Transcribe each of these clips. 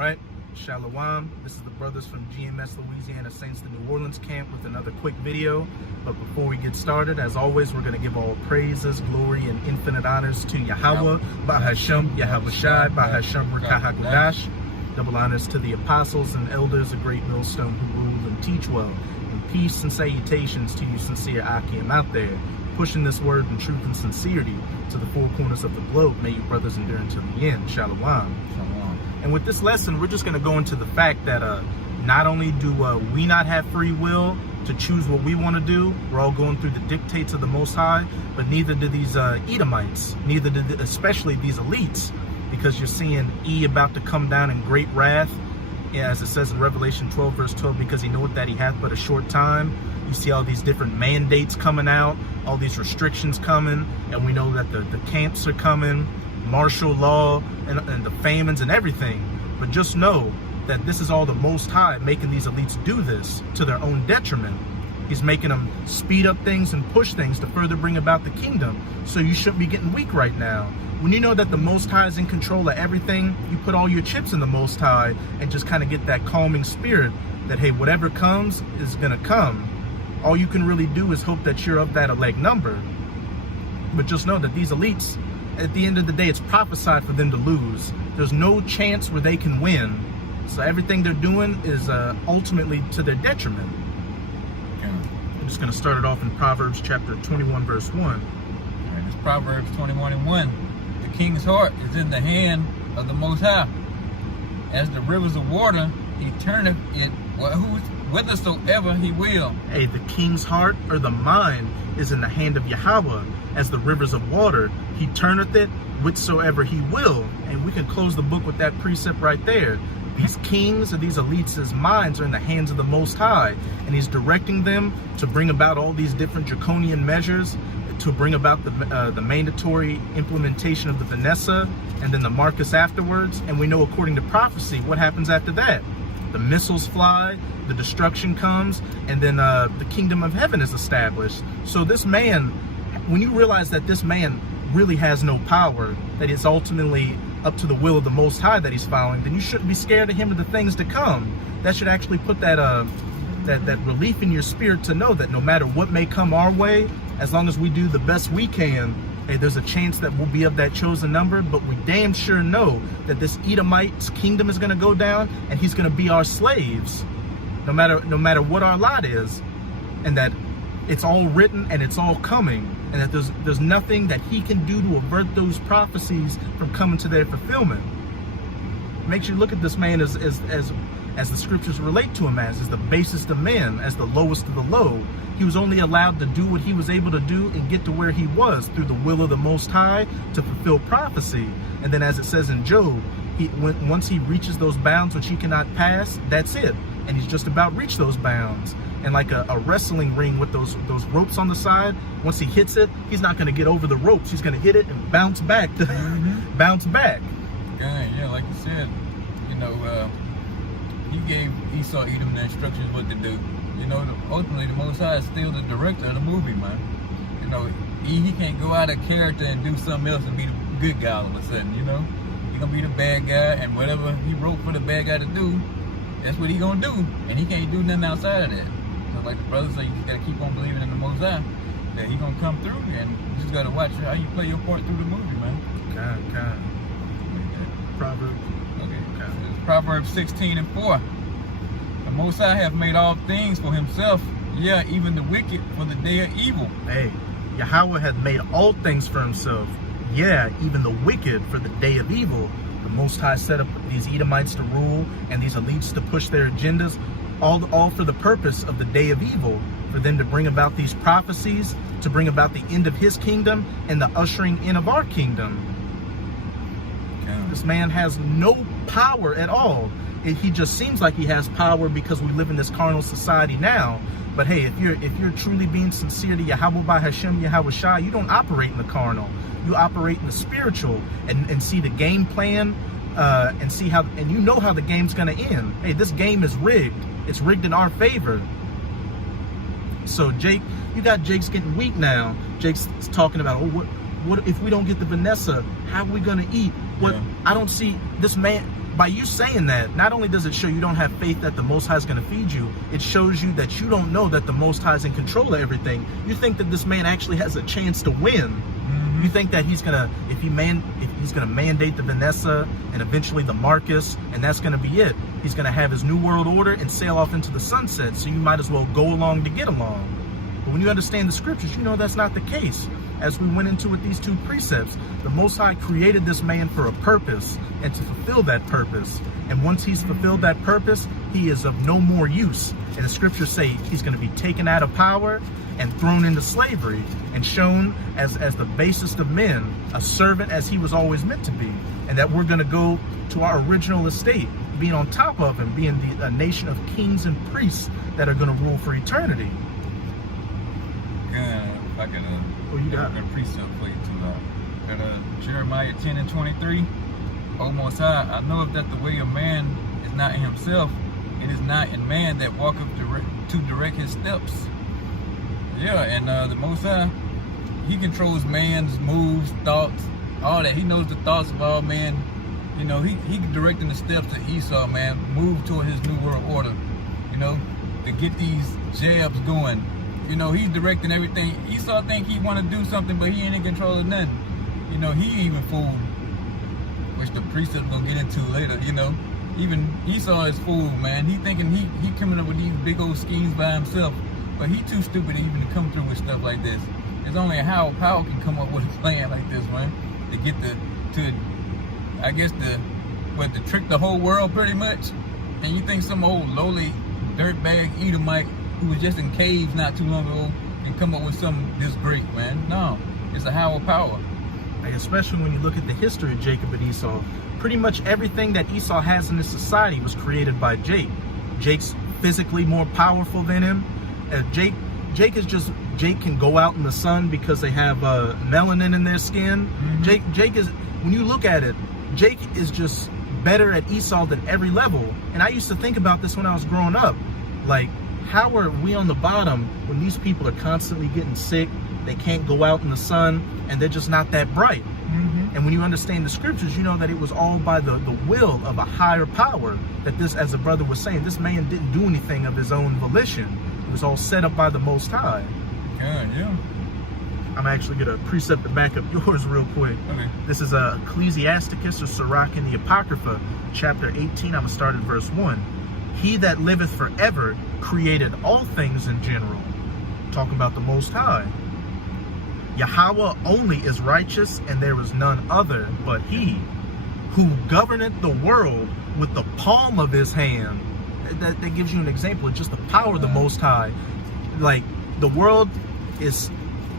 right, Shalom. This is the brothers from GMS Louisiana Saints, the New Orleans camp, with another quick video. But before we get started, as always, we're going to give all praises, glory, and infinite honors to Yahweh, Bahashem, Yahweh Shai, Bahashem, Rakahakudash. Double honors to the apostles and elders, a great millstone who rule and teach well. And peace and salutations to you sincere Akim out there, pushing this word in truth and sincerity to the four corners of the globe. May you brothers endure until the end. Shalom. Shalom. And with this lesson, we're just going to go into the fact that not only do we not have free will to choose what we want to do, we're all going through the dictates of the Most High, but neither do these Edomites, neither do especially these elites, because you're seeing E about to come down in great wrath, as it says in Revelation 12 verse 12, because he knoweth that he hath but a short time. You see all these different mandates coming out, all these restrictions coming, and we know that the camps are coming, martial law, and the famines and everything. But just know that this is all the Most High making these elites do this to their own detriment. He's making them speed up things and push things to further bring about the kingdom. So you shouldn't be getting weak right now. When you know that the Most High is in control of everything, you put all your chips in the Most High and just kind of get that calming spirit that, hey, whatever comes is going to come. All you can really do is hope that you're of that elect number. But just know that these elites, at the end of the day, it's prophesied for them to lose. There's no chance where they can win. So everything they're doing is ultimately to their detriment. I'm just going to start it off in Proverbs chapter 21, verse 1. All right, it's Proverbs 21 and 1. The king's heart is in the hand of the Most High. As the rivers of water, he turneth it whithersoever he will. Hey, the king's heart or the mind is in the hand of Yahweh. As the rivers of water, he turneth it whithersoever he will. And we can close the book with that precept right there. These kings or these elites' minds are in the hands of the Most High, and he's directing them to bring about all these different draconian measures, to bring about the mandatory implementation of the Vanessa and then the Marcus afterwards. And we know, according to prophecy, what happens after that. The missiles fly, the destruction comes, and then the kingdom of heaven is established. So this man, when you realize that this man really has no power, that it's ultimately up to the will of the Most High that he's following, then you shouldn't be scared of him or the things to come. That should actually put that that relief in your spirit to know that no matter what may come our way, as long as we do the best we can, hey, there's a chance that we'll be of that chosen number. But we damn sure know that this Edomite's kingdom is going to go down, and he's going to be our slaves, no matter what our lot is, and that it's all written and it's all coming, and that there's nothing that he can do to avert those prophecies from coming to their fulfillment. Makes you look at this man as the scriptures relate to him as the basest of men, as the lowest of the low. He was only allowed to do what he was able to do and get to where he was through the will of the Most High to fulfill prophecy. And then, as it says in Job, once he reaches those bounds which he cannot pass, that's it. And he's just about reached those bounds. And like a wrestling ring with those ropes on the side, once he hits it, he's not going to get over the ropes. He's going to hit it and bounce back to bounce back. Yeah, like you said, you know, he gave Esau Edom the instructions what to do. You know, ultimately the Most High is still the director of the movie, man. You know, he can't go out of character and do something else and be the good guy all of a sudden, you know. He's gonna be the bad guy, and whatever he wrote for the bad guy to do, that's what he gonna do. And he can't do nothing outside of that. So like the brothers say, you just gotta keep on believing in the Most High, that he gonna come through, and you just gotta watch how you play your part through the movie, man. Okay. Proverbs. Okay. It's Proverbs 16 and 4. The Most High hath made all things for himself, yeah, even the wicked for the day of evil. Hey, Yahweh hath made all things for himself, yeah, even the wicked for the day of evil. The Most High set up these Edomites to rule and these elites to push their agendas, all for the purpose of the day of evil, for them to bring about these prophecies, to bring about the end of his kingdom and the ushering in of our kingdom. This man has no power at all. He just seems like he has power because we live in this carnal society now. But hey, if you're truly being sincere to Yahweh by Hashem, Yahweh Shai, you don't operate in the carnal. You operate in the spiritual and see the game plan and see how, and you know how the game's gonna end. Hey, this game is rigged. It's rigged in our favor. So Jake, you got Jake's getting weak now. Jake's talking about, oh, what if we don't get the Vanessa? How are we gonna eat? What? Yeah. I don't see this man. By you saying that, not only does it show you don't have faith that the Most High is going to feed you, it shows you that you don't know that the Most High is in control of everything. You think that this man actually has a chance to win. You think that he's gonna, if he's gonna mandate the Vanessa and eventually the Marcus, and that's gonna be it. He's gonna have his new world order and sail off into the sunset. So you might as well go along to get along. But when you understand the scriptures, you know that's not the case. As we went into with these two precepts, the Most High created this man for a purpose and to fulfill that purpose. And once he's fulfilled that purpose, he is of no more use. And the scriptures say he's going to be taken out of power and thrown into slavery and shown as the basest of men, a servant as he was always meant to be. And that we're going to go to our original estate, being on top of him, being a nation of kings and priests that are going to rule for eternity. Yeah, if I can What you got? a precept for you too. Jeremiah 10 and 23. O Most High, I know that the way of man is not in himself, it is not in man that walketh to direct his steps. Yeah, and the Most High, he controls man's moves, thoughts, all that. He knows the thoughts of all men. You know, he directing the steps of Esau, man, move toward his new world order, you know, to get these jabs going. You know, he's directing everything. Esau think he want to do something, but he ain't in control of nothing. You know, he even fooled, which the precept's gonna get into later, you know. Even Esau is fooled, man. He thinking he coming up with these big old schemes by himself, but he too stupid even to come through with stuff like this. There's only a Howard Powell can come up with a plan like this, man, to get to trick the whole world pretty much. And you think some old lowly dirtbag Edomite who was just in caves not too long ago can come up with something this great, man? No, it's a Howard Powell. Especially when you look at the history of Jacob and Esau, pretty much everything that Esau has in this society was created by Jake. Jake's physically more powerful than him. Jake can go out in the sun because they have melanin in their skin. Jake is, when you look at it, Jake is just better at Esau than every level. And I used to think about this when I was growing up. Like, how are we on the bottom when these people are constantly getting sick? They can't go out in the sun, and they're just not that bright. And when you understand the scriptures, you know that it was all by the will of a higher power. That this, as the brother was saying, this man didn't do anything of his own volition. It was all set up by the Most High. Yeah. I'm actually going to precept to back up yours real quick. Okay. This is Ecclesiasticus or Sirach in the Apocrypha, chapter 18. I'm going to start at verse 1. He that liveth forever created all things in general. Talking about the Most High. Yahweh only is righteous, and there is none other but he, who governeth the world with the palm of his hand. That gives you an example of just the power of the Most High. Like, the world is,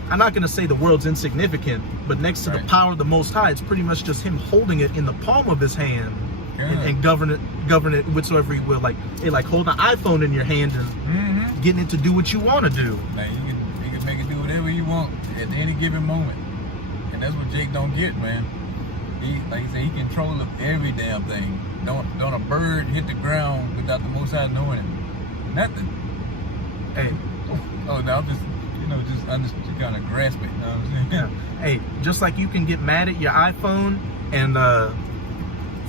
I'm not going to say the world's insignificant, but next to the power of the Most High, it's pretty much just him holding it in the palm of his hand and govern it whithersoever he will. Like, hey, like holding an iPhone in your hand and getting it to do what you want to do. Man, you can make it do whatever you want at any given moment. And that's what Jake don't get, man. He, like I said, he controls every damn thing. Don't a bird hit the ground without the Most High knowing it. Nothing. Hey. Oh, no, I'm just, just kind of grasp it. You know what I'm saying? Yeah. Hey, just like you can get mad at your iPhone and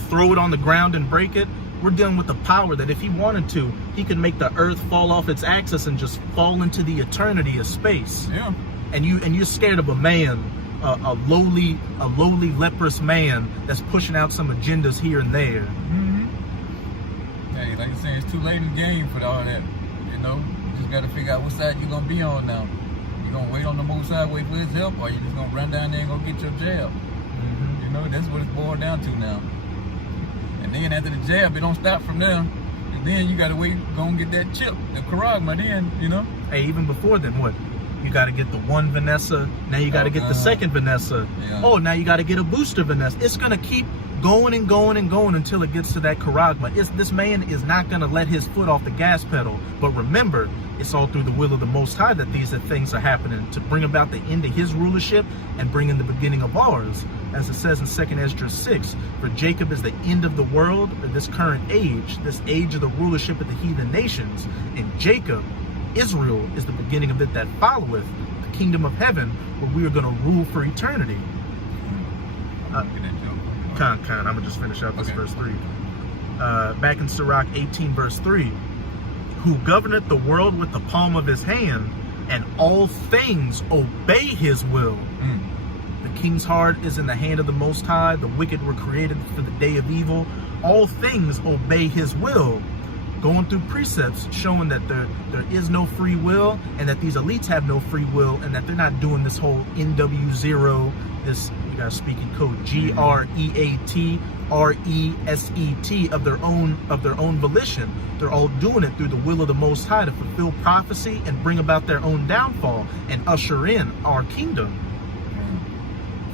throw it on the ground and break it, we're dealing with the power that if he wanted to, he could make the earth fall off its axis and just fall into the eternity of space. Yeah. And you're scared of a man, a lowly leprous man that's pushing out some agendas here and there. Hey, like I said, it's too late in the game for all that. You know, you just got to figure out what side you're gonna be on now. You gonna wait on the Most High, wait for his help, or you just gonna run down there and go get your jab? You know, that's what it's boiled down to now. And then after the jab, it don't stop from there. And then you gotta wait, go and get that chip, the Karagma then, you know? Hey, even before then, what? You got to get the one Vanessa. Now you got to get the second Vanessa. Yeah. Oh, now you got to get a booster Vanessa. It's going to keep going and going and going until it gets to that Karagma. This man is not going to let his foot off the gas pedal. But remember, it's all through the will of the Most High that these things are happening, to bring about the end of his rulership and bring in the beginning of ours. As it says in 2 Esdras 6, for Jacob is the end of the world, of this current age, this age of the rulership of the heathen nations. And Jacob, Israel, is the beginning of it that followeth. kingdom of heaven where we are going to rule for eternity. I'm looking at Job. I'm going to just finish out this Okay. verse 3. Back in Sirach 18 verse 3, who governeth the world with the palm of his hand, and all things obey his will. The king's heart is in the hand of the Most High. The wicked were created for the day of evil. All things obey his will. Going through precepts showing that there is no free will, and that these elites have no free will, and that they're not doing this whole NW0, this, you gotta speak in code, GREAT RESET of their own volition. They're all doing it through the will of the Most High to fulfill prophecy and bring about their own downfall and usher in our kingdom.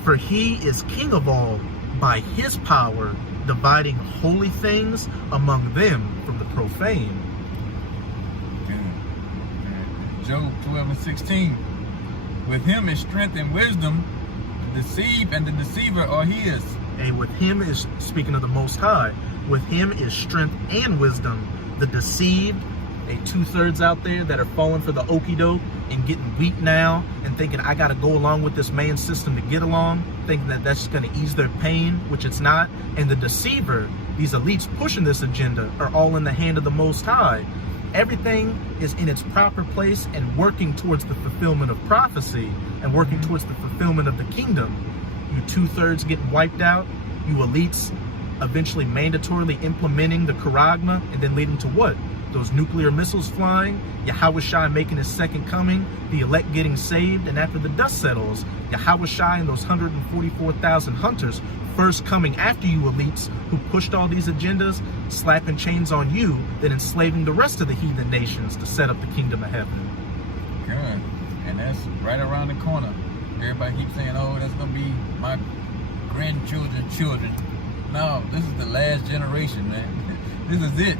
For he is king of all, by his power, dividing holy things among them from the profane. Job 12:16. With him is strength and wisdom. The deceive and the deceiver are his. And with him is, speaking of the Most High, with him is strength and wisdom. The deceived, 2/3 out there that are falling for the okie doke and getting weak now and thinking, I got to go along with this man system to get along, thinking that that's going to ease their pain, which it's not. And the deceiver, these elites pushing this agenda, are all in the hand of the Most High. Everything is in its proper place and working towards the fulfillment of prophecy and working towards the fulfillment of the kingdom. You 2/3 getting wiped out, you elites eventually mandatorily implementing the Charagma, and then leading to what? Those nuclear missiles flying, Yahushua making his second coming, the elect getting saved, and after the dust settles, Yahushua and those 144,000 hunters first coming after you elites who pushed all these agendas, slapping chains on you, then enslaving the rest of the heathen nations to set up the kingdom of heaven. Good. And that's right around the corner. Everybody keeps saying, oh, that's going to be my grandchildren's children. No, this is the last generation, man. This is it.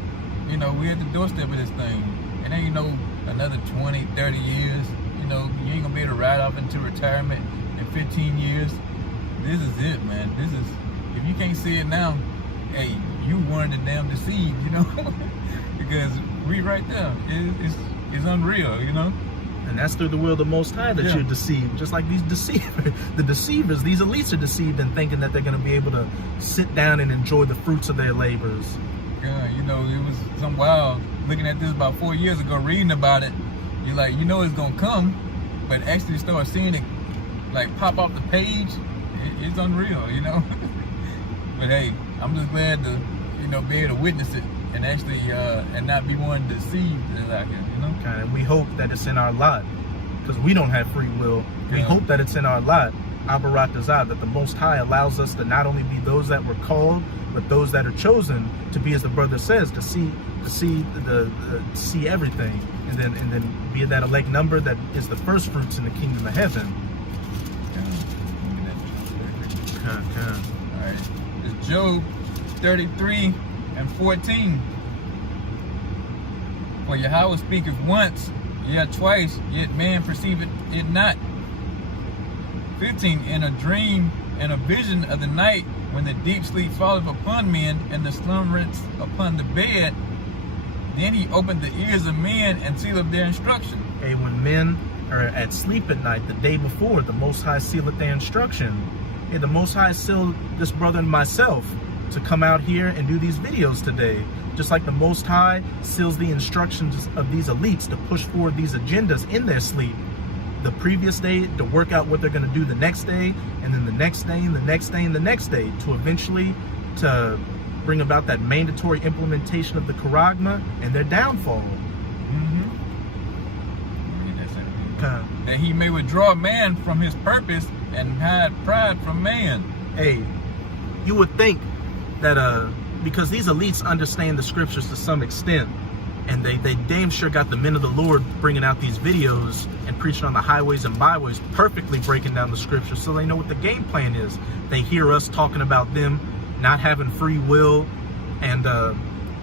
You know, we're at the doorstep of this thing. It ain't no another 20, 30 years. You know, you ain't going to be able to ride off into retirement in 15 years. This is it, man. This is, if you can't see it now, hey, you weren't the damn deceived, you know? Because we right there, it's unreal, you know? And that's through the will of the Most High that you're deceived. Just like these deceivers, these elites are deceived in thinking that they're going to be able to sit down and enjoy the fruits of their labors. Yeah, you know, it was some wild looking at this about 4 years ago, reading about it. You're like, you know it's going to come, but actually start seeing it like pop off the page, it's unreal, you know? But hey, I'm just glad to, you know, be able to witness it and actually, and not be one deceived as I can, you know? And we hope that it's in our lot, because we don't have free will. We Yeah. hope that it's in our lot, Abarat Dazah, that the Most High allows us to not only be those that were called, but those that are chosen to be, as the brother says, to see everything, and then be that elect number that is the first fruits in the kingdom of heaven. All right, it's Job 33:14. For Yahweh speaketh once, yet twice, yet man perceiveth it not. 15. In a dream and a vision of the night, when the deep sleep falleth upon men, and the slumberance upon the bed, then he opened the ears of men and sealed their instruction. Hey, when men are at sleep at night, the day before, the Most High sealeth their instruction. Hey, the Most High sealed this brother and myself to come out here and do these videos today. Just like the Most High seals the instructions of these elites to push forward these agendas in their sleep. The previous day to work out what they're going to do the next day, and then the next day, and the next day, and the next day, to eventually to bring about that mandatory implementation of the Charagma and their downfall. That he may withdraw man from his purpose and hide pride from man. Hey, you would think that because these elites understand the scriptures to some extent, and they damn sure got the men of the Lord bringing out these videos and preaching on the highways and byways, perfectly breaking down the scriptures, so they know what the game plan is. They hear us talking about them not having free will and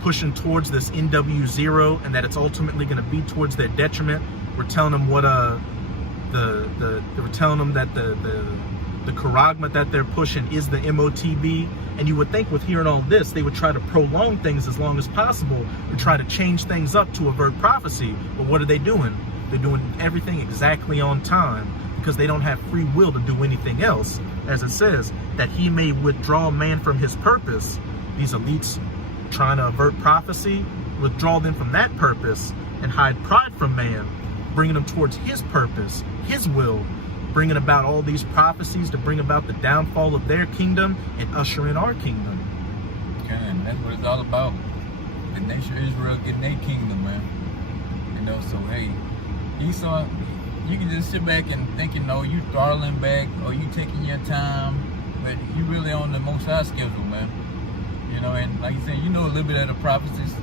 pushing towards this NW0, and that it's ultimately going to be towards their detriment. We're telling them what we're telling them that the Charagma that they're pushing is the MOTB. And you would think with hearing all this, they would try to prolong things as long as possible to try to change things up to avert prophecy. But what are they doing? They're doing everything exactly on time because they don't have free will to do anything else. As it says, that he may withdraw man from his purpose. These elites trying to avert prophecy, withdraw them from that purpose and hide pride from man, bringing them towards his purpose, his will, bringing about all these prophecies to bring about the downfall of their kingdom and usher in our kingdom. And that's what it's all about. The nation of Israel getting their kingdom, man. You know, so hey, Esau, you can just sit back and think, you know, you throttling back or you taking your time, but you really on the Most High schedule, man. You know, and like you said, you know a little bit of the prophecies,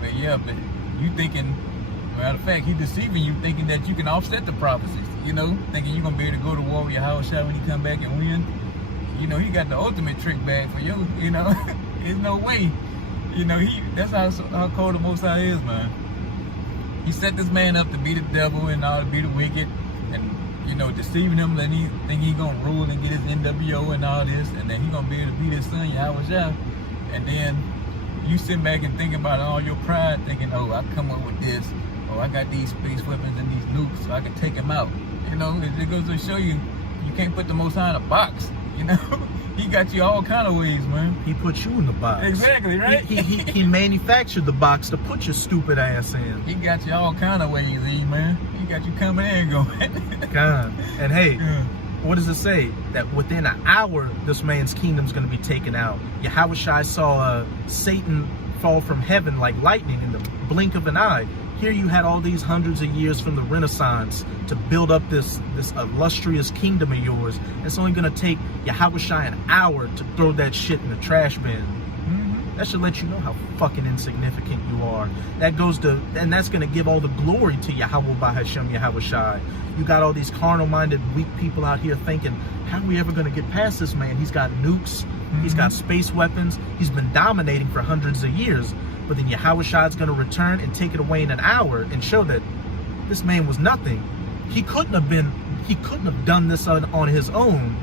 but yeah, but you thinking, matter of fact, he deceiving you, thinking that you can offset the prophecies, you know, thinking you're going to be able to go to war with your house shot when you come back and win. You know, he got the ultimate trick bag for you, you know. There's no way. You know, that's how cold the Most High is, man. He set this man up to be the devil and all to be the wicked, and you know, deceiving him, letting he think he's gonna rule and get his NWO and all this, and then he's gonna be able to beat his son Yahweh. And then you sit back and think about all your pride, thinking, oh, I come up with this, oh, I got these space weapons and these nukes, so I can take him out. You know, it goes to show you, you can't put the Most High in a box. You know, he got you all kind of ways, man. He put you in the box. Exactly, right? He manufactured the box to put your stupid ass in. He got you all kind of ways, man. He got you coming in and going. God. And hey, what does it say? That within an hour, this man's kingdom's going to be taken out. Yahushua saw Satan fall from heaven like lightning in the blink of an eye. Here you had all these hundreds of years from the Renaissance to build up this illustrious kingdom of yours. It's only going to take Yahushua an hour to throw that shit in the trash bin. That should let you know how fucking insignificant you are. That goes to, and that's going to give all the glory to Yahweh Bahashem Yahushua. You got all these carnal-minded, weak people out here thinking, how are we ever going to get past this man? He's got nukes, he's got space weapons, he's been dominating for hundreds of years. But then Yahushua is going to return and take it away in an hour and show that this man was nothing. He couldn't have done this on his own,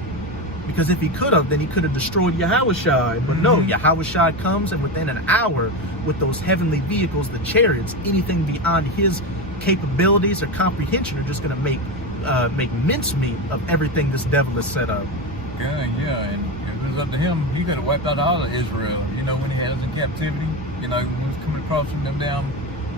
because if he could have, then he could have destroyed Yahushua. But no, Yahushua comes, and within an hour, with those heavenly vehicles, the chariots, anything beyond his capabilities or comprehension are just going to make mincemeat of everything this devil has set up. Yeah, and if it was up to him, he could have wiped out all of Israel. You know, when he had us in captivity. You know, when he was coming across from them down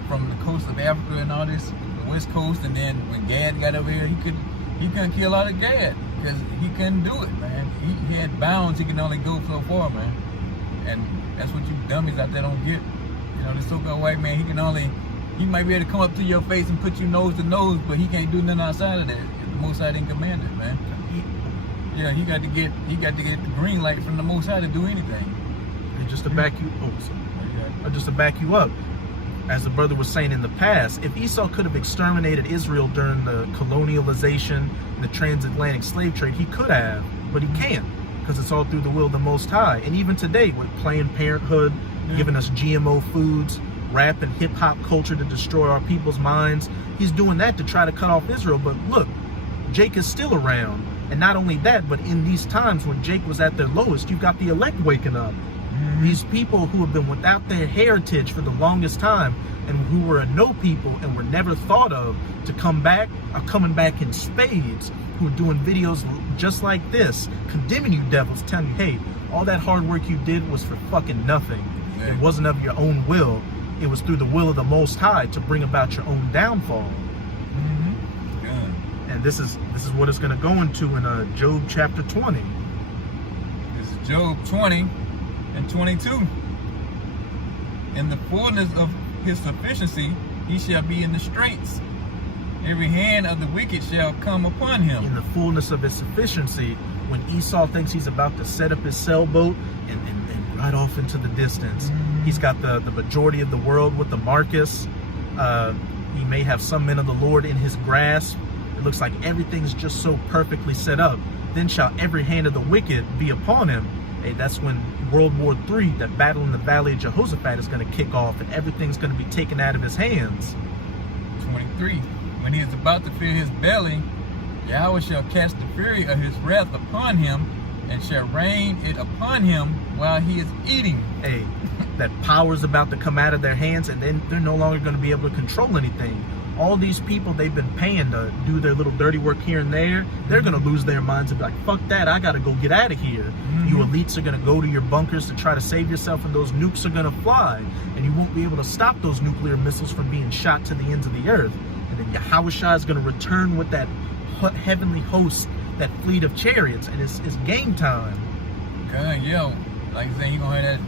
from the coast of Africa and all this, the west coast, and then when Gad got over here, he couldn't kill all of Gad because he couldn't do it, man. He had bounds, he can only go so far, man. And that's what you dummies out there don't get. You know, the so-called white man, he might be able to come up to your face and put you nose to nose, but he can't do nothing outside of that. The Most High didn't command it, man. He got to get the green light from the Most High to do anything. And just to back you, just to back you up, as the brother was saying in the past, if Esau could have exterminated Israel during the colonialization and the transatlantic slave trade, he could have, but he can't, because it's all through the will of the Most High. And even today, with Planned Parenthood giving us GMO foods, rap and hip-hop culture to destroy our people's minds, he's doing that to try to cut off Israel. But look, Jake is still around. And not only that, but in these times when Jake was at their lowest, you've got the elect waking up. These people who have been without their heritage for the longest time and who were a no people and were never thought of to come back are coming back in spades, who are doing videos just like this, condemning you devils, telling you, hey, all that hard work you did was for fucking nothing. It wasn't of your own will. It was through the will of the Most High to bring about your own downfall. And this is what it's going to go into in Job chapter 20. This is Job 20 and 22. In the fullness of his sufficiency, he shall be in the straits. Every hand of the wicked shall come upon him. In the fullness of his sufficiency, when Esau thinks he's about to set up his sailboat and ride off into the distance, he's got the majority of the world with the Marcus. He may have some men of the Lord in his grasp. It looks like everything's just so perfectly set up. Then shall every hand of the wicked be upon him. Hey, that's when World War III, that battle in the Valley of Jehoshaphat, is going to kick off, and everything's going to be taken out of his hands. 23. When he is about to fill his belly, Yahweh shall cast the fury of his wrath upon him, and shall rain it upon him while he is eating. Hey, that power's about to come out of their hands, and then they're no longer going to be able to control anything. all these people they've been paying to do their little dirty work here and there, they're going to lose their minds and be like, fuck that, I got to go get out of here. You elites are going to go to your bunkers to try to save yourself, and those nukes are going to fly, and you won't be able to stop those nuclear missiles from being shot to the ends of the earth. And then Yahushua is going to return with that heavenly host, that fleet of chariots, and it's game time. God, yeah, like I say, he gonna have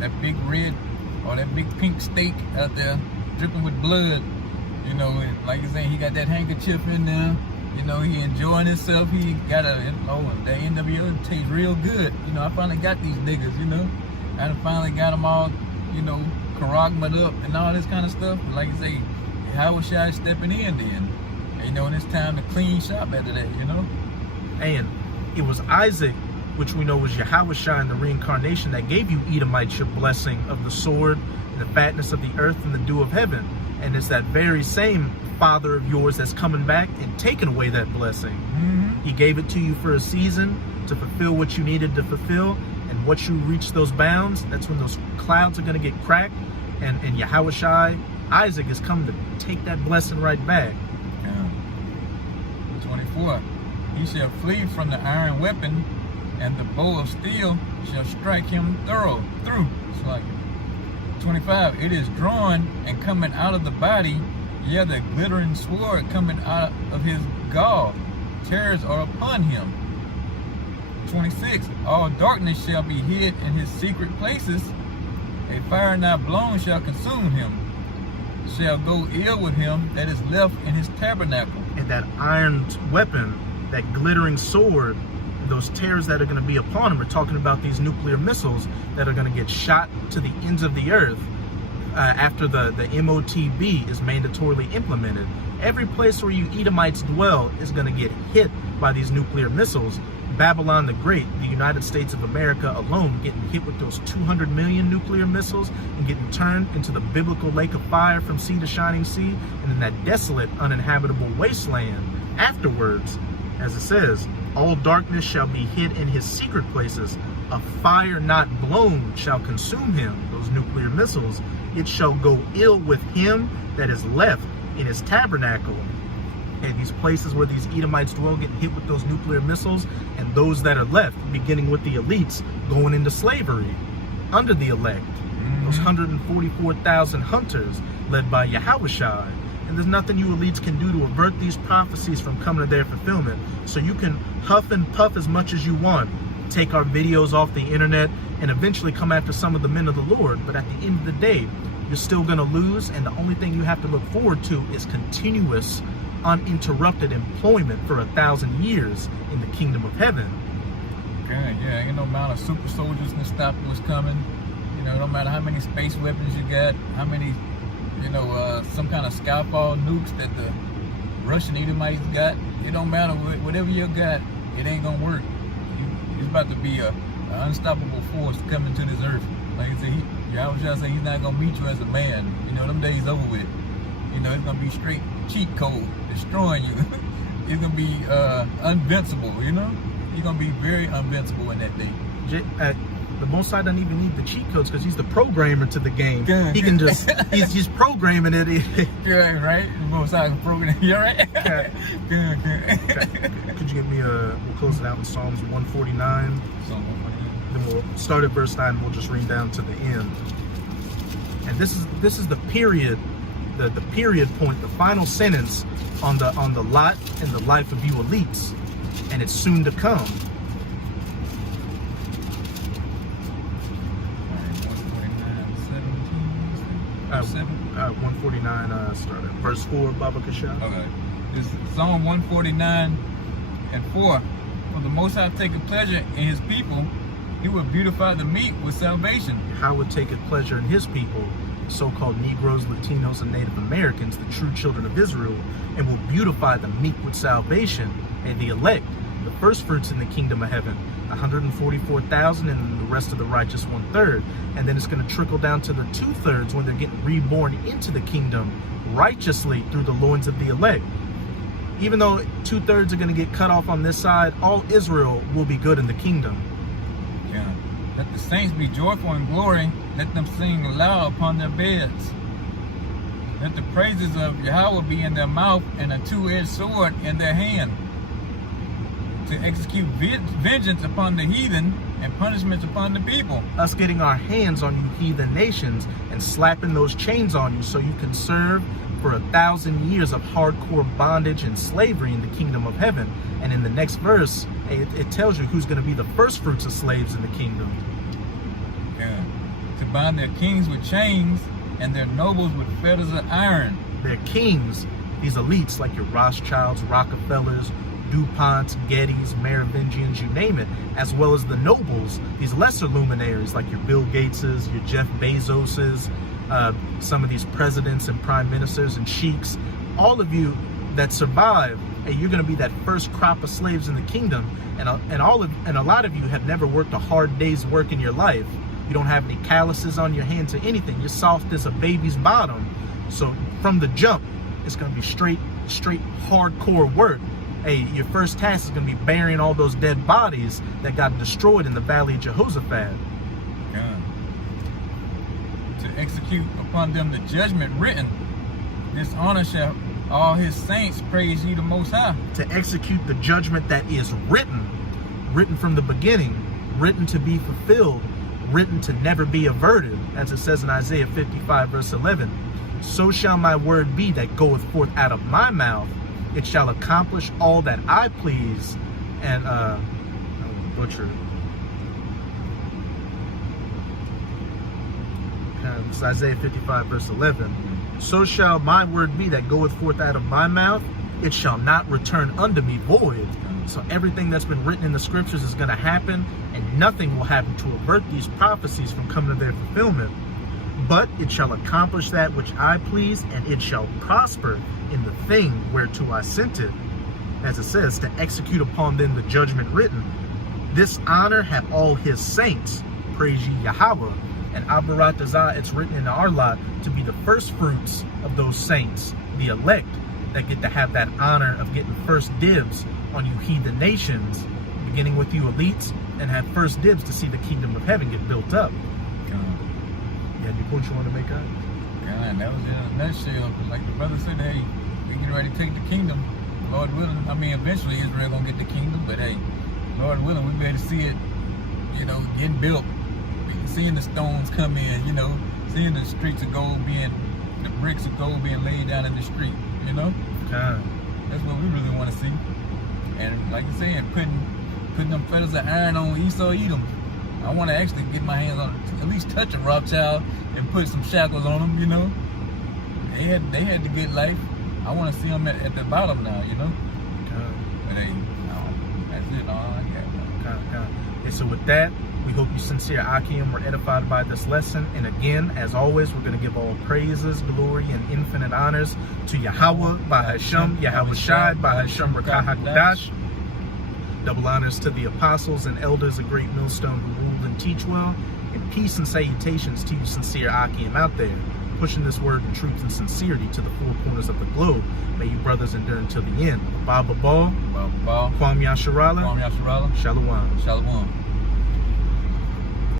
that big red or that big pink steak out there dripping with blood. You know, and like I say, he got that handkerchief in there. You know, he enjoying himself. He got that NWO tastes real good. You know, I finally got these niggas. You know, I finally got them all. You know, karagmaed up and all this kind of stuff. But like I say, how was I stepping in then? And, you know, and it's time to clean shop after that. You know, and it was Isaac, which we know was Yahushua in the reincarnation, that gave you Edomite your blessing of the sword and the fatness of the earth and the dew of heaven. And it's that very same Father of yours that's coming back and taking away that blessing. He gave it to you for a season to fulfill what you needed to fulfill. And once you reach those bounds, that's when those clouds are going to get cracked. And Yahushua, Isaac, is coming to take that blessing right back. 24. He shall flee from the iron weapon, and the bow of steel shall strike him through. It's like 25. It is drawn and coming out of the body, yeah, the glittering sword coming out of his gall. Terrors are upon him. 26. All darkness shall be hid in his secret places. A fire not blown shall consume him. Shall go ill with him that is left in his tabernacle. And that iron weapon, that glittering sword, those terrors that are going to be upon him, we're talking about these nuclear missiles that are going to get shot to the ends of the earth after the MOTB is mandatorily implemented. Every place where you Edomites dwell is going to get hit by these nuclear missiles. Babylon the Great, the United States of America alone, getting hit with those 200 million nuclear missiles and getting turned into the biblical lake of fire from sea to shining sea, and in that desolate, uninhabitable wasteland afterwards. As it says, all darkness shall be hid in his secret places. A fire not blown shall consume him, those nuclear missiles. It shall go ill with him that is left in his tabernacle. And these places where these Edomites dwell get hit with those nuclear missiles, and those that are left, beginning with the elites, going into slavery under the elect. Those 144,000 hunters led by Yahushua. And there's nothing you elites can do to avert these prophecies from coming to their fulfillment. So you can huff and puff as much as you want, take our videos off the internet, and eventually come after some of the men of the Lord. But at the end of the day, you're still going to lose, and the only thing you have to look forward to is continuous, uninterrupted employment for 1,000 years in the kingdom of heaven. Okay, yeah, ain't no amount of super soldiers can stop what's coming. You know, no matter how many space weapons you got, how many, you know, some kind of Skyfall nukes that the Russian Edomites got. It don't matter, whatever you got, it ain't gonna work. It's about to be an unstoppable force coming to this earth. Like I said, Yahushua said he's not gonna meet you as a man. You know, them days over with. You know, it's gonna be straight cheat code, destroying you. It's gonna be invincible, you know? You're gonna be very invincible in that day. The Most High doesn't even need the cheat codes because he's the programmer to the game. Good. He can just, he's just programming it. Good, right? The Most High can program it. You all right? Okay. Good. Okay. Could you give me we'll close it out in Psalms 149. Then we'll start at verse 9 and we'll just read down to the end. And this is the period, the period point, the final sentence on the lot and the life of you elites. And it's soon to come. 149, start at verse 4, Baba Kasha. Okay. This is Psalm 149 and 4. For the Most High taketh pleasure in his people, he will beautify the meek with salvation. How would taketh pleasure in his people, so-called Negroes, Latinos, and Native Americans, the true children of Israel, and will beautify the meek with salvation, and the elect, the first fruits in the kingdom of heaven, 144,000, and the rest of the righteous 1/3. And then it's going to trickle down to the 2/3 when they're getting reborn into the kingdom righteously through the loins of the elect. Even though 2/3 are going to get cut off on this side, all Israel will be good in the kingdom. Yeah. Let the saints be joyful in glory. Let them sing aloud upon their beds. Let the praises of Yahweh be in their mouth and a two-edged sword in their hand, to execute vengeance upon the heathen and punishments upon the people. Us getting our hands on you heathen nations and slapping those chains on you so you can serve for 1,000 years of hardcore bondage and slavery in the kingdom of heaven. And in the next verse, it tells you who's going to be the first fruits of slaves in the kingdom. Yeah. To bind their kings with chains and their nobles with fetters of iron. Their kings, these elites like your Rothschilds, Rockefellers, DuPonts, Gettys, Merovingians, you name it, as well as the nobles, these lesser luminaries like your Bill Gateses, your Jeff Bezoses, some of these presidents and prime ministers and sheiks, all of you that survive, and you're going to be that first crop of slaves in the kingdom. And a lot of you have never worked a hard day's work in your life. You don't have any calluses on your hands or anything. You're soft as a baby's bottom. So from the jump, it's going to be straight hardcore work. Hey, your first task is going to be burying all those dead bodies that got destroyed in the Valley of Jehoshaphat. Yeah. To execute upon them the judgment written, this honor shall all his saints praise ye the Most High. To execute the judgment that is written from the beginning, written to be fulfilled, written to never be averted, as it says in Isaiah 55 verse 11. So shall my word be that goeth forth out of my mouth. It shall accomplish all that I please. And I don't butcher it. It's Isaiah 55 verse 11. So shall my word be that goeth forth out of my mouth. It shall not return unto me void. So everything that's been written in the scriptures is going to happen, and nothing will happen to avert these prophecies from coming to their fulfillment. But it shall accomplish that which I please, and it shall prosper in the thing whereto I sent it. As it says, to execute upon them the judgment written. This honor have all his saints. Praise ye Yahweh. And Abaratazah, it's written in our lot to be the first fruits of those saints, the elect, that get to have that honor of getting first dibs on you heathen nations, beginning with you elites, and have first dibs to see the kingdom of heaven get built up. Yeah, any points you want to make out? Yeah, that was in a nutshell. Like the brother said, hey, we getting ready to take the kingdom. Lord willing, I mean, eventually Israel gonna get the kingdom, but hey, Lord willing, we better see it, getting built. Seeing the stones come in, seeing the streets of gold the bricks of gold being laid down in the street, That's what we really want to see. And like I said, putting them fetters of iron on Esau Edom. I want to actually get my hands on it, at least touch a Rothschild and put some shackles on them, They had the good life. I want to see them at the bottom now, But hey, that's it. All I got. Okay, so with that, we hope you sincere Akim were edified by this lesson. And again, as always, we're going to give all praises, glory, and infinite honors to Yahweh, Bahashem, Yahweh Shai, Bahashem Rakah HaKadosh. Double honors to the apostles and elders of Great Millstone who ruled and teach well. And peace and salutations to you sincere Akim out there, pushing this word in truth and sincerity to the four corners of the globe. May you brothers endure until the end. Baba Ball, Kwam Yasharala, Shalom. Shalom. Shalom.